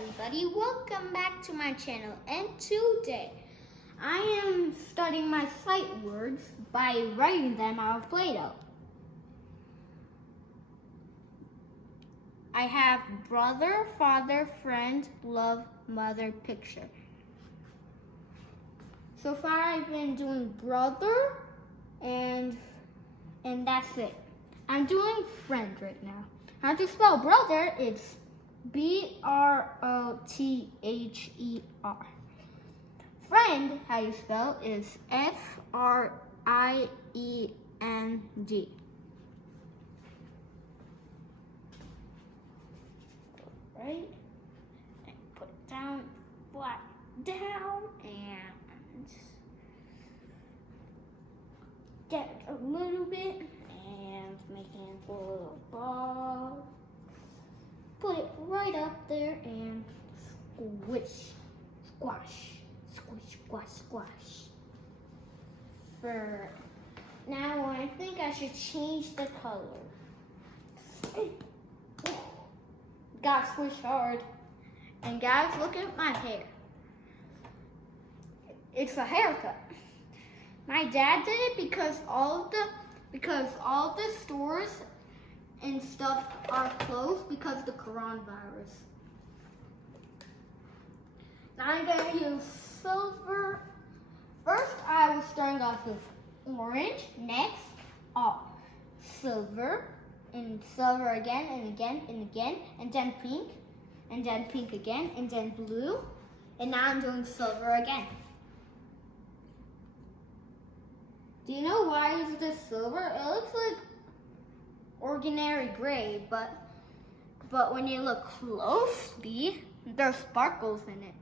everybody, welcome back to my channel, and today I am studying my sight words by writing them out of Play-Doh. I have brother, father, friend, love, mother, picture. So far I've been doing brother and that's it. I'm doing friend right now. How to spell brother? It's B-R-O-T-H-E-R. Friend, how you spell, is F-R-I-E-N-D. Right? And put it down, flat down, and get it a little bit, and making a little ball. Put it right up there and squish, squash, squish, squash, squash. For now, I think I should change the color. Got squished hard. And guys, look at my hair. It's a haircut. My dad did it because all the stores and stuff are closed because of the coronavirus. Now I'm going to use silver. First, I was starting off with orange. Next, silver, and silver again, and again, and again, and then pink again, and then blue. And now I'm doing silver again. Do you know why is this silver? It looks like ordinary gray, but when you look closely, there's sparkles in it.